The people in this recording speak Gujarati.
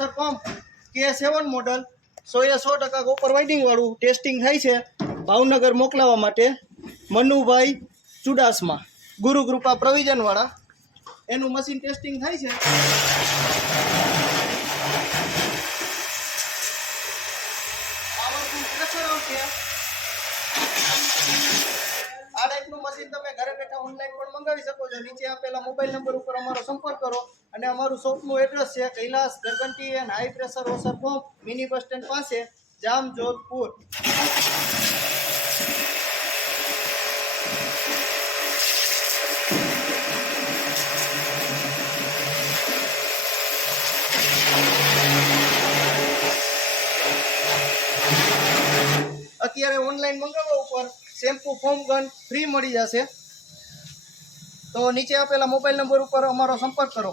Pressure pump K7 model 100% copper winding વાળું ટેસ્ટિંગ થાય છે ભાવનગર મોકલાવા માટે મનુભાઈ ચુડાસમા ગુરુકૃપા પ્રોવિઝન વાળા એનું મશીન ટેસ્ટિંગ થાય છે। પાવરફુલ પ્રેશર આવશે। આ ટાઈપનું મશીન તમે ઘરે બેઠા ઓનલાઈન પણ મંગાવી શકો છો। નીચે આપેલા મોબાઈલ નંબર ઉપર અમારો સંપર્ક કરો અને અમારું શોપનું એડ્રેસ છે કૈલાસ ગરગંટી and high pressure washer pump mini bus stand પાસે જામ જોધપુર। અત્યારે ઓનલાઈન મંગાવવા ઉપર શેમ્પુ ફોમ ગન ફ્રી મળી જશે। તો નીચે આપેલા મોબાઈલ નંબર ઉપર અમારો સંપર્ક કરો।